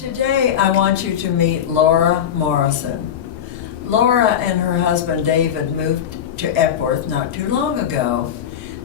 Today I want you to meet Laura Morrison. Laura and her husband David moved to Epworth not too long ago.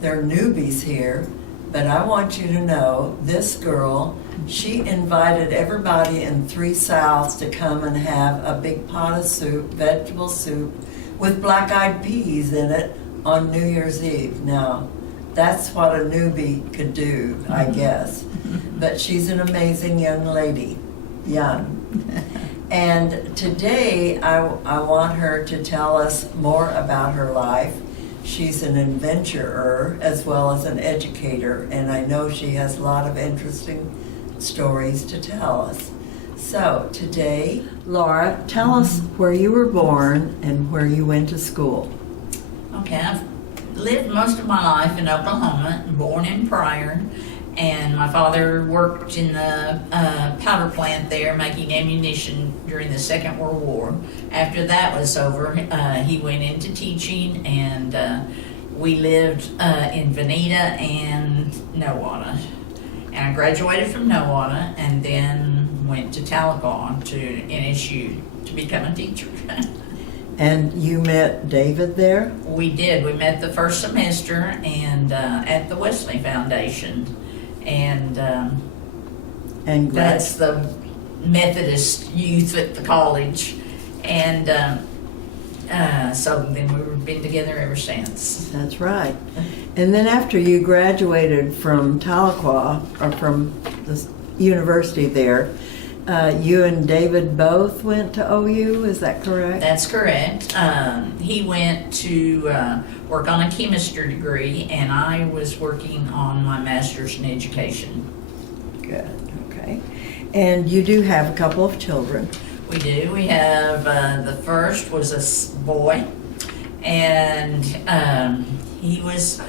They're newbies here, but I want you to know this girl, she invited everybody in 3 Souths to come and have a big pot of soup, vegetable soup, with black-eyed peas in it on New Year's Eve. Now, that's what a newbie could do, I guess. But she's an amazing young lady. Young. And today I want her to tell us more about her life. She's an adventurer as well as an educator, and I know she has a lot of interesting stories to tell us. So today, Laura, tell us where you were born and where you went to school. Okay, I've lived most of my life in Oklahoma, born in Pryor. And my father worked in the powder plant there, making ammunition during the Second World War. After that was over, he went into teaching, and we lived in Veneta and Nowata. And I graduated from Nowata and then went to Tahlequah to NSU to become a teacher. And you met David there? We did. We met the first semester and at the Wesley Foundation. And that's the Methodist youth at the college, and so then we've been together ever since. That's right. And then after you graduated from Tahlequah, or from the university there, you and David both went to OU, is that correct? That's correct. He went to work on a chemistry degree, and I was working on my master's in education. Good, okay. And you do have a couple of children. We do. We have, the first was a boy, and he was,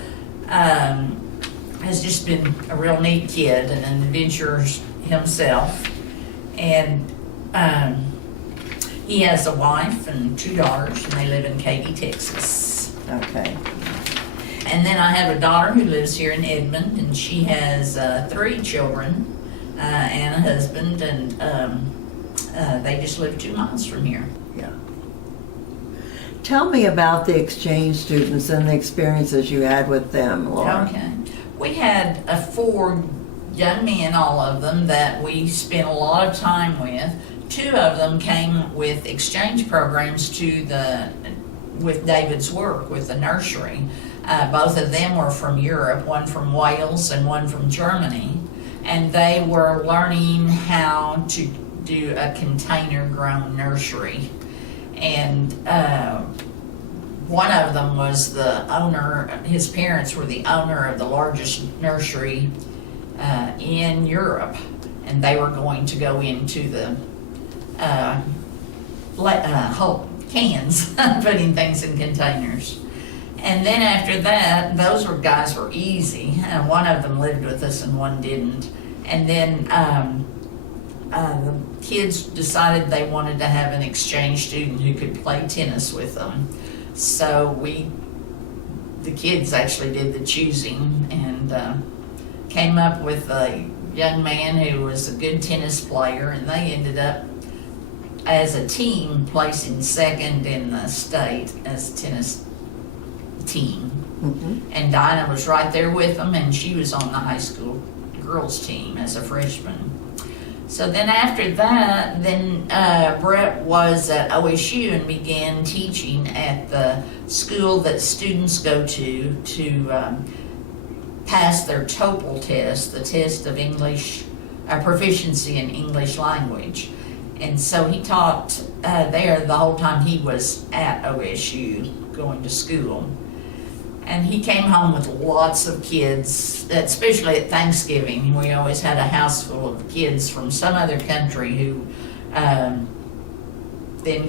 has just been a real neat kid and an adventurer himself. And he has a wife and 2 daughters, and they live in Katy, Texas. Okay. And then I have a daughter who lives here in Edmond, and she has 3 children and a husband, and they just live 2 miles from here. Yeah. Tell me about the exchange students and the experiences you had with them, Laura. Okay. We had 4 young men, all of them, that we spent a lot of time with. 2 of them came with exchange programs with David's work with the nursery. Both of them were from Europe, one from Wales and one from Germany. And they were learning how to do a container-grown nursery. And one of them was the owner, his parents were the owner of the largest nursery in Europe, and they were going to go into the whole cans, putting things in containers. And then after that, those guys were easy. One of them lived with us and one didn't. And then the kids decided they wanted to have an exchange student who could play tennis with them. So the kids actually did the choosing and came up with a young man who was a good tennis player, and they ended up as a team placing second in the state as a tennis team. Mm-hmm. And Dinah was right there with them, and she was on the high school girls team as a freshman. So then after that, Brett was at OSU and began teaching at the school that students go to pass their TOEFL test, the test of English, proficiency in English language. And so he taught there the whole time he was at OSU going to school. And he came home with lots of kids, especially at Thanksgiving. We always had a house full of kids from some other country who then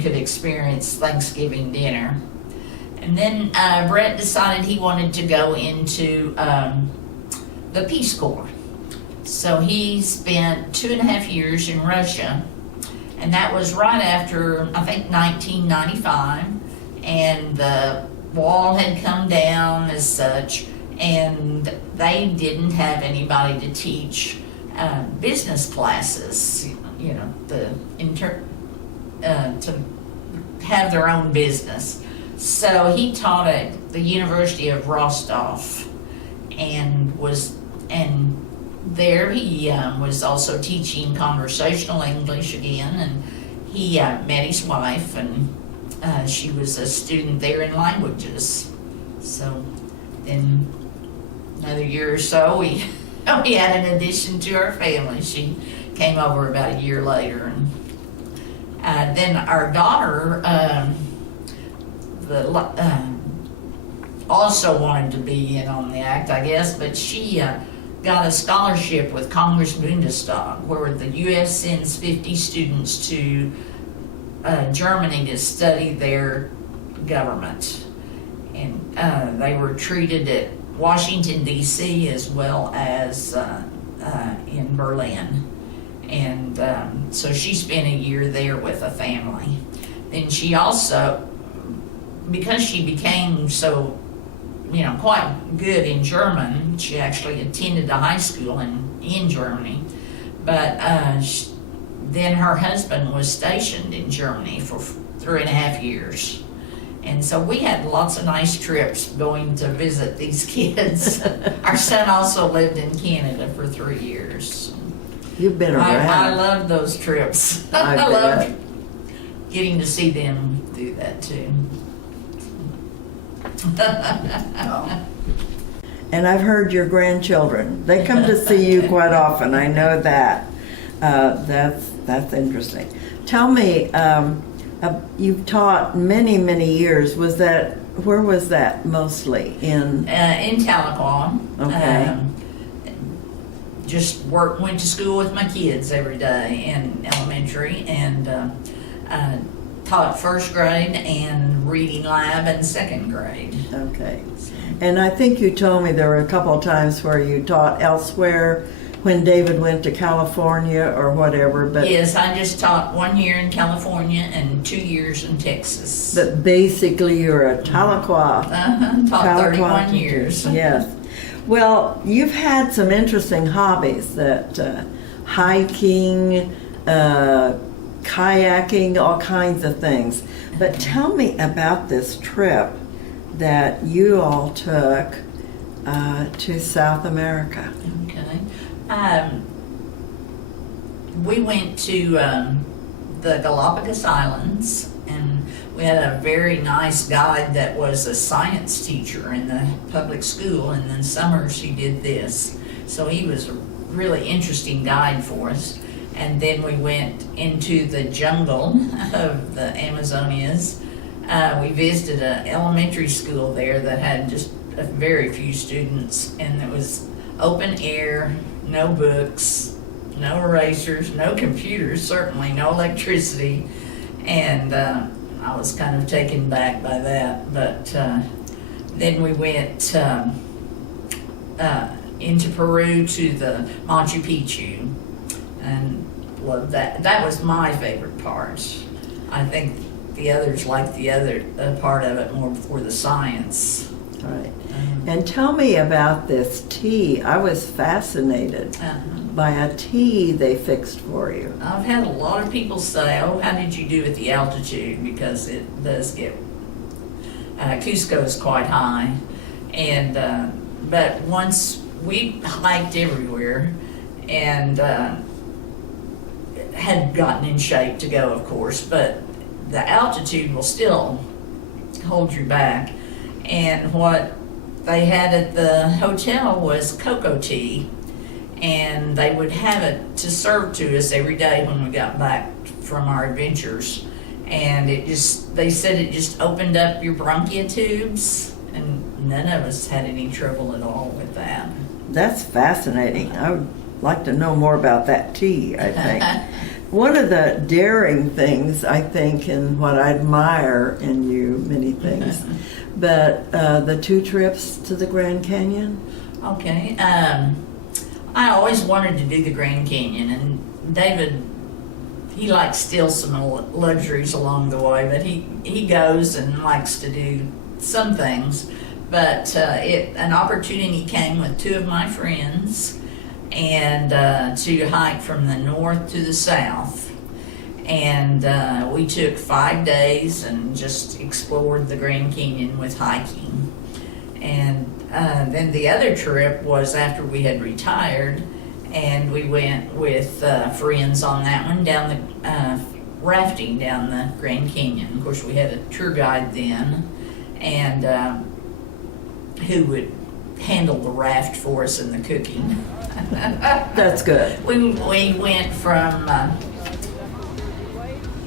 could experience Thanksgiving dinner. And then Brett decided he wanted to go into the Peace Corps. So he spent 2.5 years in Russia, and that was right after, I think, 1995, and the wall had come down as such, and they didn't have anybody to teach business classes. to have their own business. So he taught at the University of Rostov, and there he was also teaching conversational English again, and he met his wife, and she was a student there in languages. So then another year or so, we had an addition to our family. She came over about a year later, and then our daughter also wanted to be in on the act, I guess, but she got a scholarship with Congress Bundestag, where the U.S. sends 50 students to Germany to study their government. And they were treated at Washington, D.C., as well as in Berlin. And so she spent a year there with a family. Then she also, because she became so, quite good in German, she actually attended a high school in Germany. But then her husband was stationed in Germany for 3.5 years. And so we had lots of nice trips going to visit these kids. Our son also lived in Canada for 3 years. You've been around. I loved those trips. I I bet. loved getting to see them do that too. And I've heard your grandchildren. They come to see you quite often. I know that. That's interesting. Tell me, you've taught many years. Where was that mostly? In Tahlequah. Okay. Just went to school with my kids every day in elementary, and taught first grade and reading lab in second grade. Okay. And I think you told me there were a couple of times where you taught elsewhere when David went to California or whatever. But Yes, I just taught 1 year in California and 2 years in Texas. But basically, you're a Tahlequah. Taught Tahlequah 31 teacher. years. Yes. Well, you've had some interesting hobbies, that hiking, kayaking, all kinds of things. But tell me about this trip that you all took to South America. Okay. We went to the Galapagos Islands, and we had a very nice guide that was a science teacher in the public school, and then summers he did this. So he was a really interesting guide for us. And then we went into the jungle of the Amazonias. We visited an elementary school there that had just very few students, and it was open air, no books, no erasers, no computers, certainly no electricity, and I was kind of taken back by that. But then we went into Peru to the Machu Picchu, and loved that. That was my favorite part. I think the others liked the other part of it more for the science. Right. And tell me about this tea. I was fascinated by a tea they fixed for you. I've had a lot of people say, "Oh, how did you do at the altitude?" Because it does get Cusco is quite high, and but once we hiked everywhere, and had gotten in shape to go, of course, but the altitude will still hold you back. And what they had at the hotel was cocoa tea, and they would have it to serve to us every day when we got back from our adventures. And they said it just opened up your bronchia tubes, and none of us had any trouble at all with that. That's fascinating. I would like to know more about that tea, I think. One of the daring things, I think, and what I admire in you, many things, but the 2 trips to the Grand Canyon. Okay. I always wanted to do the Grand Canyon, and David, he likes still some luxuries along the way, but he goes and likes to do some things. But an opportunity came with 2 of my friends, and to hike from the north to the south. And we took 5 days and just explored the Grand Canyon with hiking. And then the other trip was after we had retired, and we went with friends on that one down the rafting down the Grand Canyon. Of course, we had a tour guide then, and who would handle the raft for us and the cooking. That's good. We went from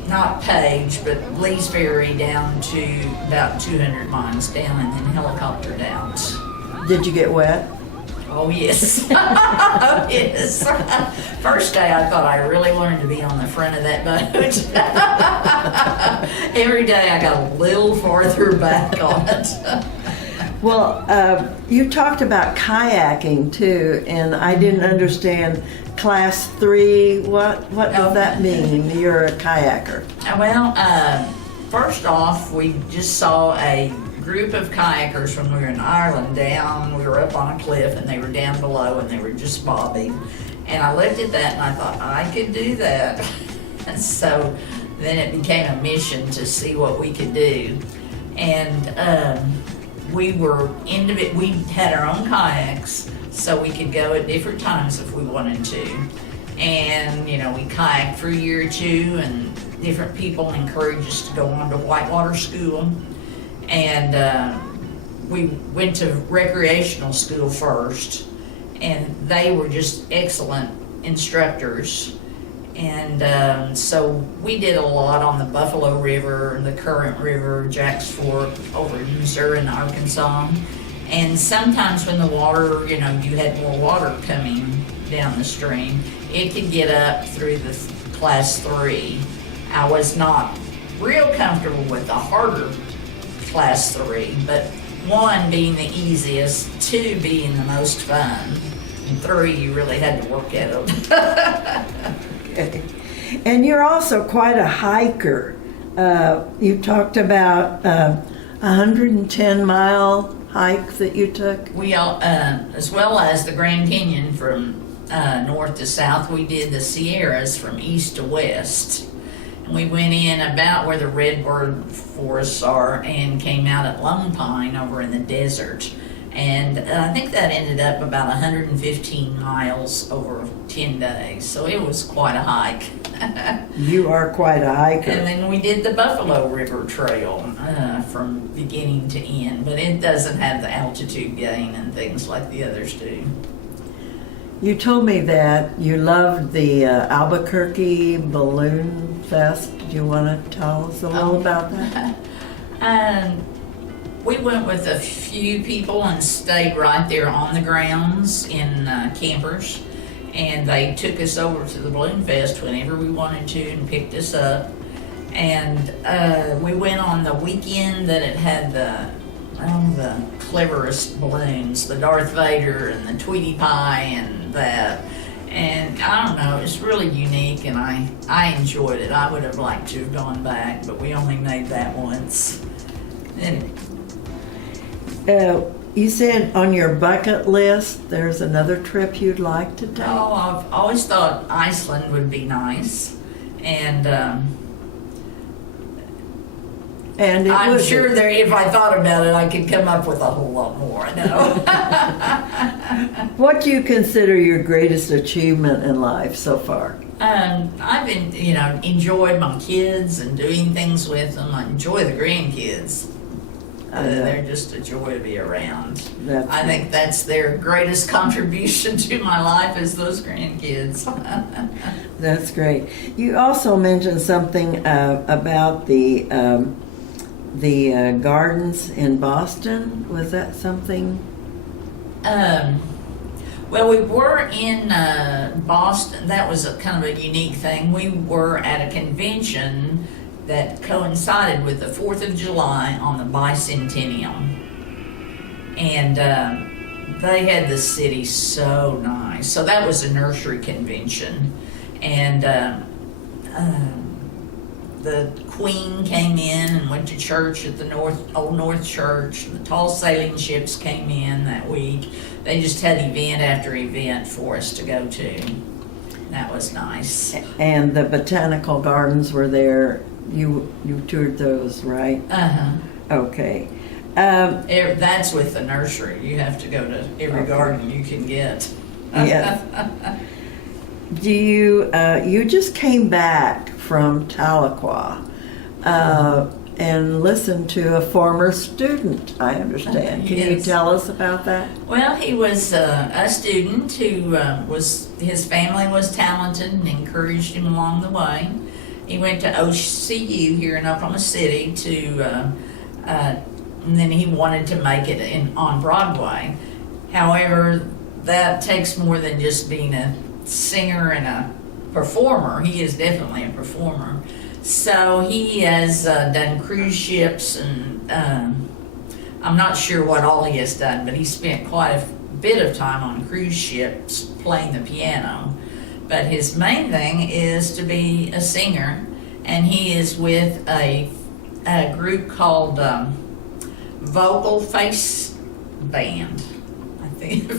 not Page, but Lee's Ferry down to about 200 miles down, and then helicoptered out. Did you get wet? Oh, yes. Oh, yes. First day I thought I really wanted to be on the front of that boat. Every day I got a little farther back on it. Well, you talked about kayaking too, and I didn't understand class 3. What does that mean? You're a kayaker. Well, first off, we just saw a group of kayakers when we were in Ireland down. We were up on a cliff and they were down below and they were just bobbing. And I looked at that and I thought, I could do that. And so then it became a mission to see what we could do. And we were into it. We had our own kayaks, so we could go at different times if we wanted to. And, you know, we kayaked for a year or two, and different people encouraged us to go on to whitewater school. And we went to recreational school first, and they were just excellent instructors. And so we did a lot on the Buffalo River, the Current River, Jack's Fork, over in Missouri and Arkansas. And sometimes when the water, you know, you had more water coming down the stream, it could get up through the class 3. I was not real comfortable with the harder class 3, but 1 being the easiest, 2 being the most fun, and 3 you really had to work at it. Okay. And you're also quite a hiker. You talked about a 110-mile hike that you took. We all, as well as the Grand Canyon from north to south, we did the Sierras from east to west. And we went in about where the redbird forests are and came out at Lone Pine over in the desert. And I think that ended up about 115 miles over 10 days. So it was quite a hike. You are quite a hiker. And then we did the Buffalo River Trail from beginning to end. But it doesn't have the altitude gain and things like the others do. You told me that you loved the Albuquerque Balloon Fest. Do you want to tell us a little about that? We went with a few people and stayed right there on the grounds in campers. And they took us over to the Balloon Fest whenever we wanted to and picked us up. And we went on the weekend that it had the cleverest balloons, the Darth Vader and the Tweety Pie and that. And I don't know, it's really unique, and I enjoyed it. I would have liked to have gone back, but we only made that once. And you said on your bucket list there's another trip you'd like to take. oh, I've always thought Iceland would be nice, and And it I'm would sure be. there, if I thought about it, I could come up with a whole lot more. No. What do you consider your greatest achievement in life so far? I've been, enjoyed my kids and doing things with them. I enjoy the grandkids. They're just a joy to be around. I think that's their greatest contribution to my life is those grandkids. That's great. You also mentioned something about the gardens in Boston. Was that something? Well, we were in Boston. That was a kind of a unique thing. We were at a convention that coincided with the 4th of July on the bicentennial. And they had the city so nice. So that was a nursery convention. And the Queen came in and went to church at the Old North Church. The tall sailing ships came in that week. they just had event after event for us to go to. That was nice. And the botanical gardens were there. You toured those, right? Uh-huh. Okay. That's with the nursery. You have to go to every garden you can get. Yes. Do you just came back from Tahlequah and listened to a former student, I understand. Can you Yes. tell us about that? Well, he was a student who his family was talented and encouraged him along the way. He went to OCU here in Oklahoma City and then he wanted to make it on Broadway. However, that takes more than just being a singer and a performer. He is definitely a performer. So he has done cruise ships, and I'm not sure what all he has done, but he spent quite a bit of time on cruise ships playing the piano. But his main thing is to be a singer, and he is with a group called Vocal Face Band, I think.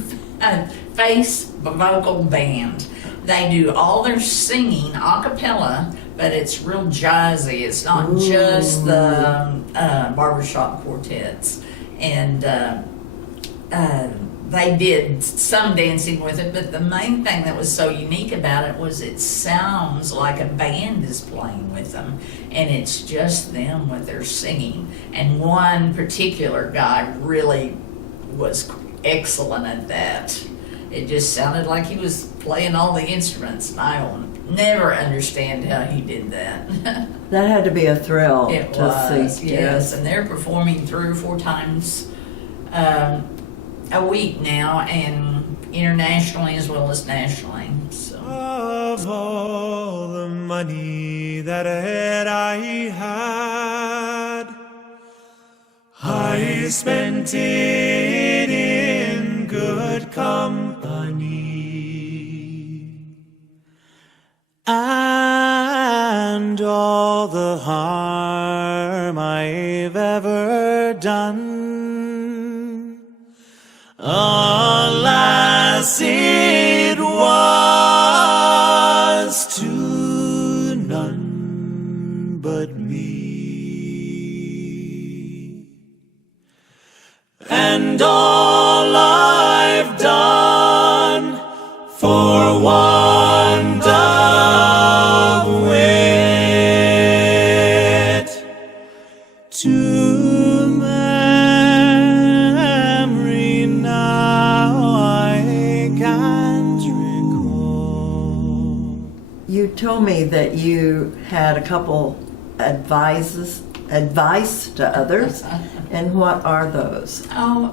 Face Vocal Band. They do all their singing a cappella, but it's real jazzy. It's not just the barbershop quartets. And they did some dancing with it, but the main thing that was so unique about it was it sounds like a band is playing with them, and it's just them with their singing. And one particular guy really was excellent at that. It just sounded like he was playing all the instruments, and I will never understand how he did that. That had to be a thrill It to was, see. yes, and they're performing 3 or 4 times a week now, and internationally as well as nationally. So. Of all the money that I had, I spent it in good company, and all the harm I've ever done, alas, it was to none but me. And all I've done for want of wit to memory now I can't recall. You told me that you had a couple advice to others, and what are those? Oh,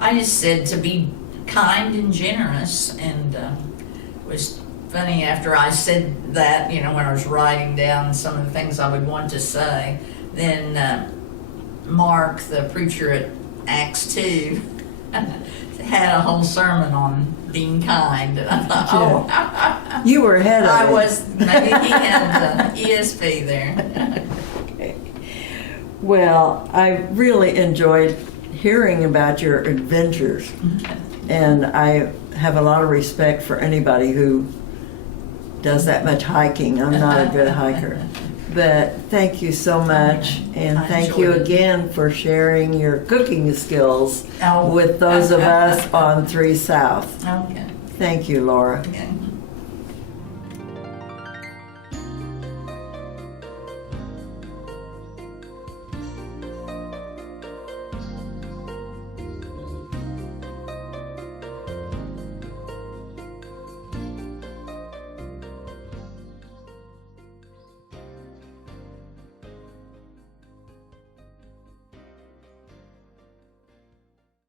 I just said to be kind and generous, and it was funny after I said that, when I was writing down some of the things I would want to say, then Mark, the preacher at Acts 2, had a whole sermon on being kind. And I thought, You were ahead of I it. was, maybe he had ESP there. Okay. Well, I really enjoyed hearing about your adventures, and I have a lot of respect for anybody who does that much hiking. I'm not a good hiker. But thank you so much, and I thank you enjoyed it. again for sharing your cooking skills Oh. with those of us on 3 South. Okay. Thank you, Laura. Okay.